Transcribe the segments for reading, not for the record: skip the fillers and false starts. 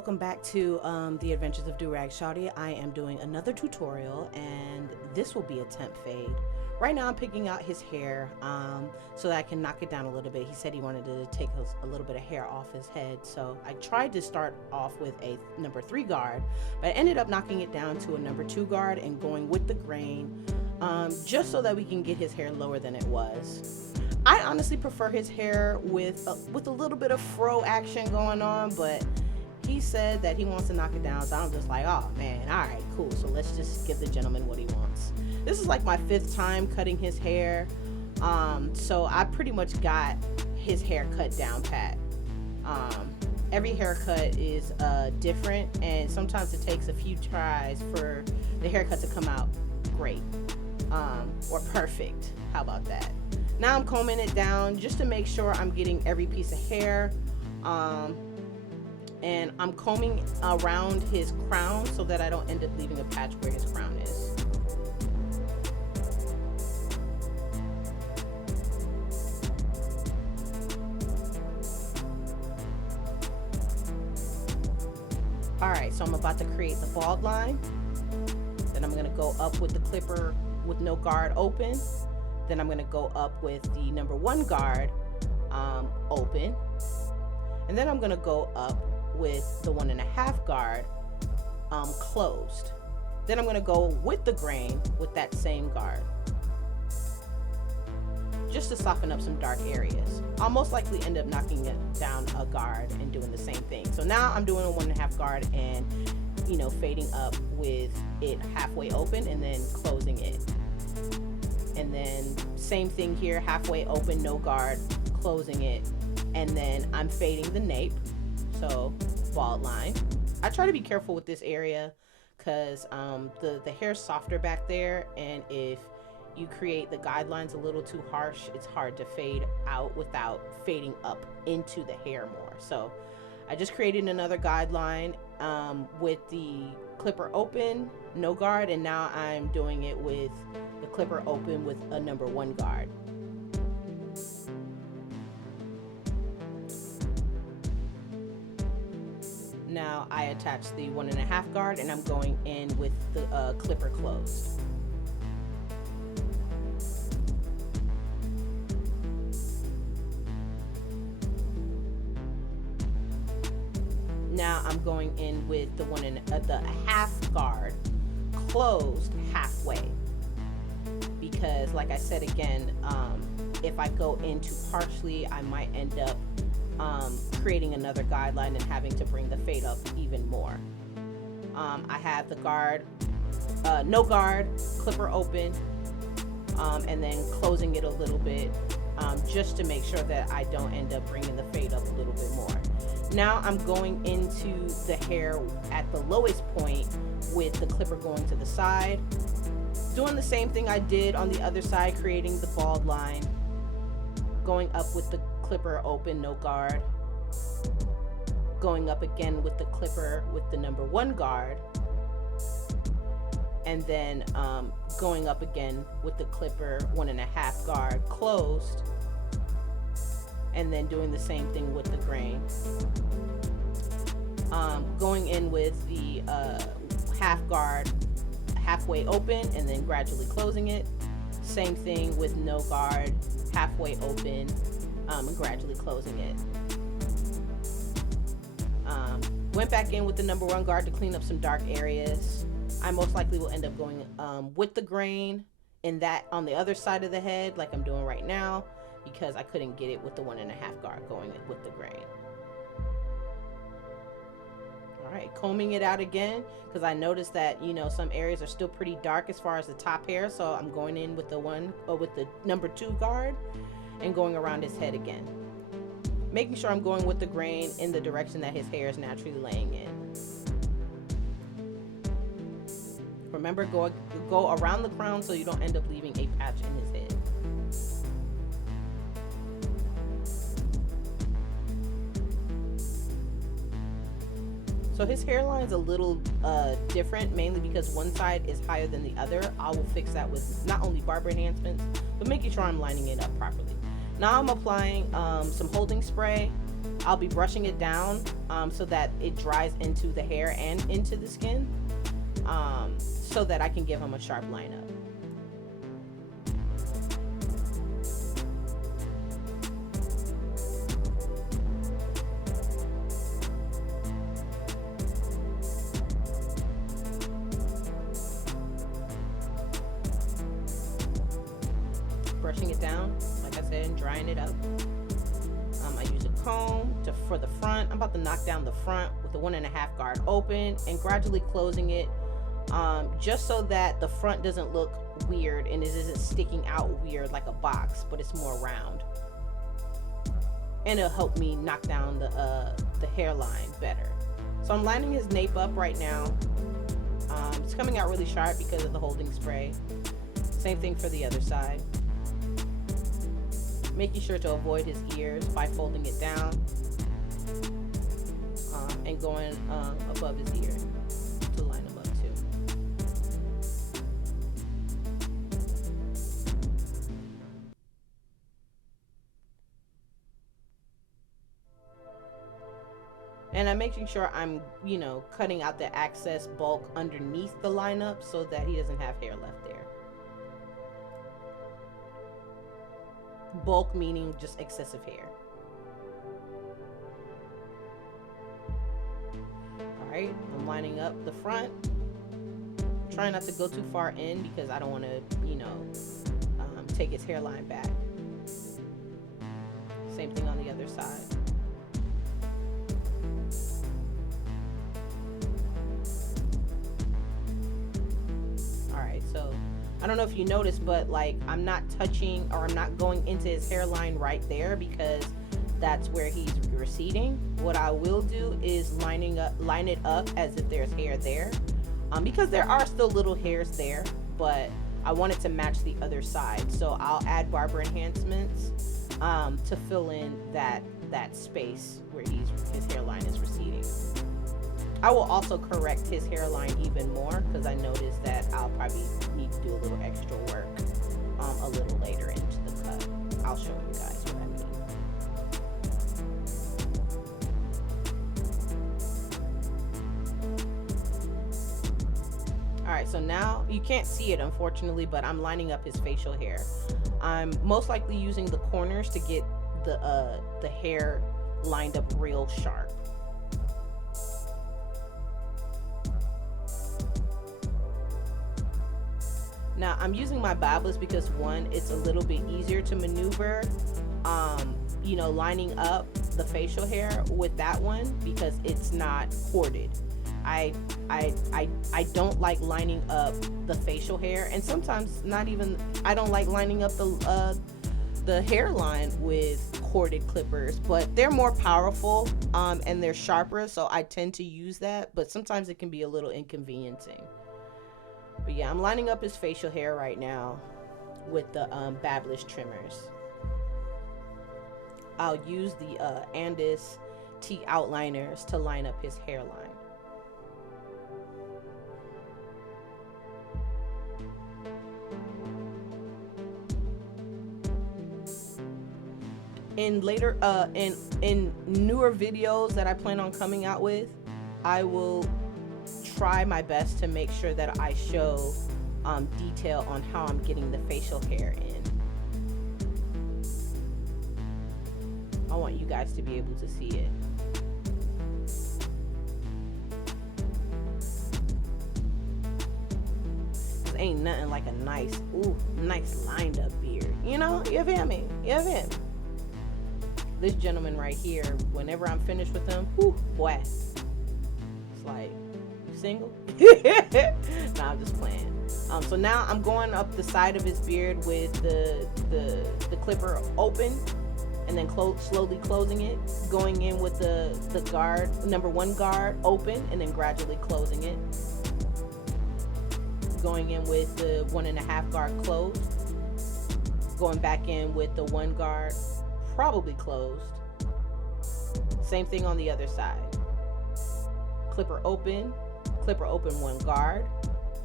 welcome back to the Adventures of Durag Shawty. I am doing another tutorial, and this will be a temp fade. Right now I'm picking out his hair so that I can knock it down a little bit. He said he wanted to take a little bit of hair off his head, so I tried to start off with a number 3 guard, but I ended up knocking it down to a number 2 guard and going with the grain just so that we can get his hair lower than it was. I honestly prefer his hair with a little bit of fro action going on, but he said that he wants to knock it down, so I'm just like, oh man, all right, cool. So let's just give the gentleman what he wants. This is like my 5th time cutting his hair, so I pretty much got his hair cut down pat. Every haircut is different, and sometimes it takes a few tries for the haircut to come out great or perfect. How about that? Now I'm combing it down just to make sure I'm getting every piece of hair, and I'm combing around his crown so that I don't end up leaving a patch where his crown is. Alright, so I'm about to create the bald line. Then I'm going to go up with the clipper with no guard open. Then I'm going to go up with the number 1 guard open. And then I'm going to go up with the 1.5 guard closed. Then I'm going to go with the grain with that same guard, just to soften up some dark areas. I'll most likely end up knocking it down a guard and doing the same thing. So now I'm doing a 1.5 guard and, you know, fading up with it halfway open and then closing it. And then same thing here, halfway open, no guard, closing it. And then I'm fading the nape, so bald line. I try to be careful with this area because the hair's softer back there, and if you create the guidelines a little too harsh, it's hard to fade out without fading up into the hair more. So I just created another guideline with the clipper open, no guard, and now I'm doing it with the clipper open with a number 1 guard. Now I attach the 1.5 guard and I'm going in with the clipper closed. Now I'm going in with the 1.5 guard closed halfway, because like I said again, if I go in too partially, I might end up creating another guideline and having to bring the fade up even more. I have the guard, no guard, clipper open, and then closing it a little bit, just to make sure that I don't end up bringing the fade up a little bit more. Now I'm going into the hair at the lowest point with the clipper going to the side, doing the same thing I did on the other side, creating the bald line, going up with the clipper open, no guard, going up again with the clipper with the number 1 guard, and then going up again with the clipper 1.5 guard closed, and then doing the same thing with the grain, going in with the half guard halfway open and then gradually closing it. Same thing with no guard, halfway open, and gradually closing it. Went back in with the number 1 guard to clean up some dark areas. I most likely will end up going with the grain in that on the other side of the head, like I'm doing right now, because I couldn't get it with the 1.5 guard going with the grain. All right, combing it out again, because I noticed that, you know, some areas are still pretty dark as far as the top hair, so I'm going in with the number 2 guard and going around his head again, making sure I'm going with the grain in the direction that his hair is naturally laying in. Remember, go around the crown so you don't end up leaving a patch in his head. So his hairline is a little different, mainly because one side is higher than the other. I will fix that with not only Barber Enhancements, but making sure I'm lining it up properly. Now I'm applying some holding spray I'll be brushing it down so that it dries into the hair and into the skin, so that I can give him a sharp lineup. Brushing it down, like I said, and drying it up. I use a comb for the front. I'm about to knock down the front with the 1.5 guard open and gradually closing it, just so that the front doesn't look weird and it isn't sticking out weird like a box, but it's more round. And it'll help me knock down the hairline better. So I'm lining his nape up right now. It's coming out really sharp because of the holding spray. Same thing for the other side. Making sure to avoid his ears by folding it down and going above his ear to line him up too. And I'm making sure I'm, cutting out the excess bulk underneath the lineup so that he doesn't have hair left there. Bulk meaning just excessive hair. Alright, I'm lining up the front. Trying not to go too far in because I don't want to, take his hairline back. Same thing on the other side. Alright, so I don't know if you noticed, but like I'm not touching or I'm not going into his hairline right there because that's where he's receding. What I will do is line it up as if there's hair there, because there are still little hairs there, but I want it to match the other side. So I'll add Barber Enhancements to fill in that space where his hairline is receding. I will also correct his hairline even more because I noticed that I'll probably need to do a little extra work a little later into the cut. I'll show you guys what I mean. Alright, so now you can't see it unfortunately, but I'm lining up his facial hair. I'm most likely using the corners to get the hair lined up real sharp. Now I'm using my babless because one, it's a little bit easier to maneuver, lining up the facial hair with that one because it's not corded. I don't like lining up the facial hair, and sometimes I don't like lining up the hairline with corded clippers, but they're more powerful and they're sharper, so I tend to use that, but sometimes it can be a little inconveniencing. But yeah, I'm lining up his facial hair right now with the babless trimmers. I'll use the Andis T outliners to line up his hairline. In later in newer videos that I plan on coming out with, I will try my best to make sure that I show detail on how I'm getting the facial hair in. I want you guys to be able to see it. This ain't nothing like a nice lined up beard. You feel me? This gentleman right here, whenever I'm finished with him, boy, it's like, single? Nah, I'm just playing. So now I'm going up the side of his beard with the clipper open, and then slowly closing it, going in with the guard, number 1 guard open, and then gradually closing it, going in with the 1.5 guard closed, going back in with the 1 guard probably closed. Same thing on the other side. Clipper open 1 guard,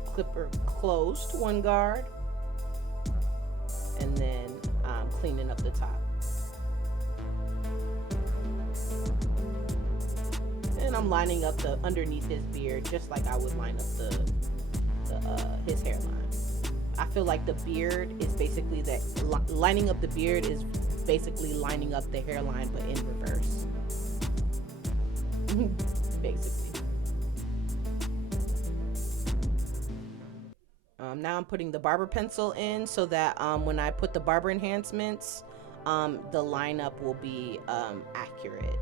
clipper closed 1 guard, and then cleaning up the top. when I'm lining up the underneath his beard, just like I would line up his hairline. I feel like the beard is basically lining up the beard is basically lining up the hairline, but in reverse. Basically. Now I'm putting the barber pencil in so that when I put the barber enhancements, the lineup will be accurate.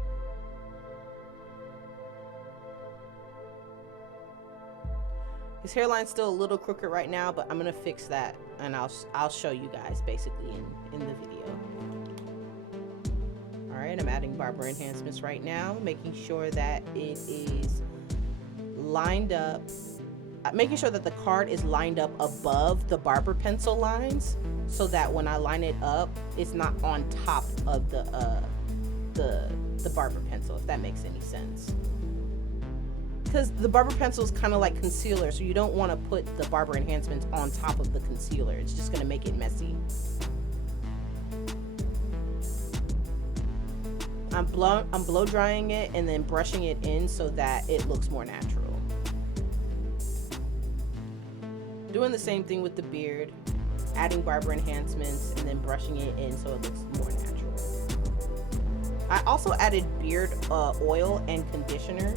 His hairline's still a little crooked right now, but I'm gonna fix that, and I'll show you guys basically in the video. All right, I'm adding barber enhancements right now, making sure that it is lined up, making sure that the card is lined up above the barber pencil lines, so that when I line it up, it's not on top of the barber pencil, if that makes any sense. Because the barber pencil is kind of like concealer, so you don't want to put the barber enhancements on top of the concealer. It's just going to make it messy. I'm blow drying it and then brushing it in so that it looks more natural. Doing the same thing with the beard, adding barber enhancements and then brushing it in so it looks more natural. I also added beard oil and conditioner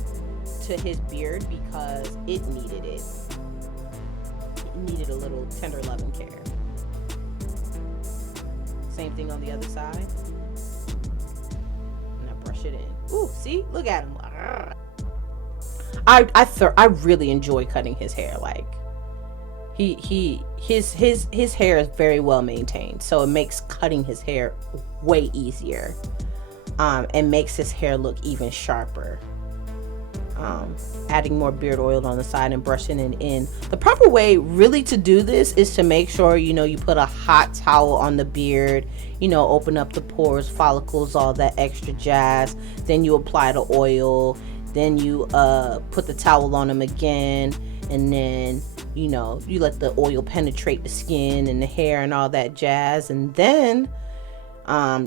to his beard because it needed it. It needed a little tender love and care. Same thing on the other side. And I brush it in. Ooh, see? Look at him. I really enjoy cutting his hair. Like his hair is very well maintained, so it makes cutting his hair way easier. And makes his hair look even sharper. Adding more beard oil on the side and brushing it in. The proper way really to do this is to make sure, you know, you put a hot towel on the beard, you know, open up the pores, follicles, all that extra jazz. Then you apply the oil, then you put the towel on them again, and then, you know, you let the oil penetrate the skin and the hair and all that jazz, and then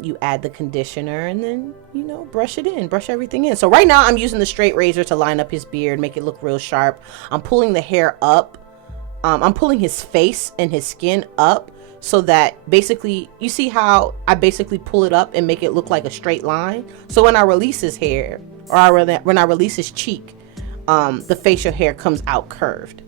you add the conditioner and then, you know, brush everything in. So right now I'm using the straight razor to line up his beard, make it look real sharp. I'm pulling the hair up. I'm pulling his face and his skin up so that basically, you see how I basically pull it up and make it look like a straight line? So when I release his hair, or when I release his cheek, the facial hair comes out curved.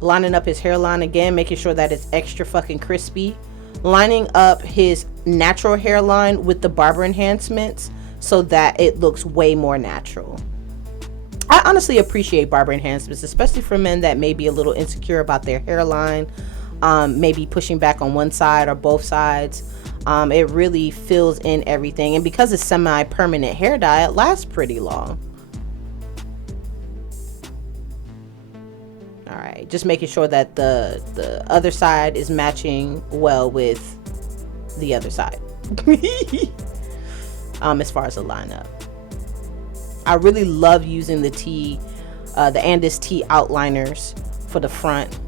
Lining up his hairline again, making sure that it's extra fucking crispy. Lining up his natural hairline with the barber enhancements so that it looks way more natural. I honestly appreciate barber enhancements, especially for men that may be a little insecure about their hairline, maybe pushing back on one side or both sides. It really fills in everything, and because it's semi-permanent hair dye, it lasts pretty long. All right, just making sure that the other side is matching well with the other side. As far as the lineup, I really love using the Andis T outliners for the front.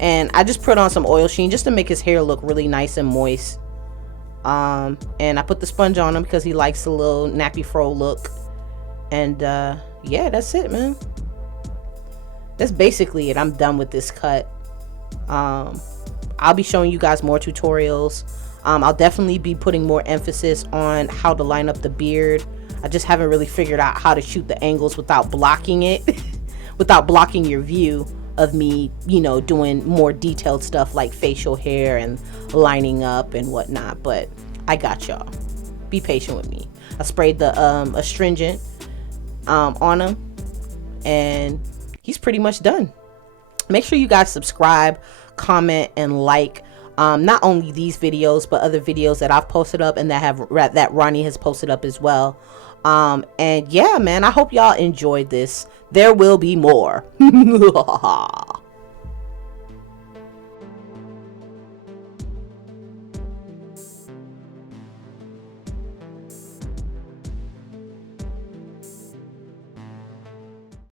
And I just put on some oil sheen just to make his hair look really nice and moist. And I put the sponge on him because he likes a little nappy fro look. And yeah, that's it, man. That's basically it. I'm done with this cut. I'll be showing you guys more tutorials. I'll definitely be putting more emphasis on how to line up the beard. I just haven't really figured out how to shoot the angles without blocking it, without blocking your view of me, you know, doing more detailed stuff like facial hair and lining up and whatnot. But I got y'all. Be patient with me. I sprayed the astringent on him, and he's pretty much done. Make sure you guys subscribe, comment, and like not only these videos but other videos that I've posted up and that Ronnie has posted up as well. And yeah, man, I hope y'all enjoyed this. There will be more.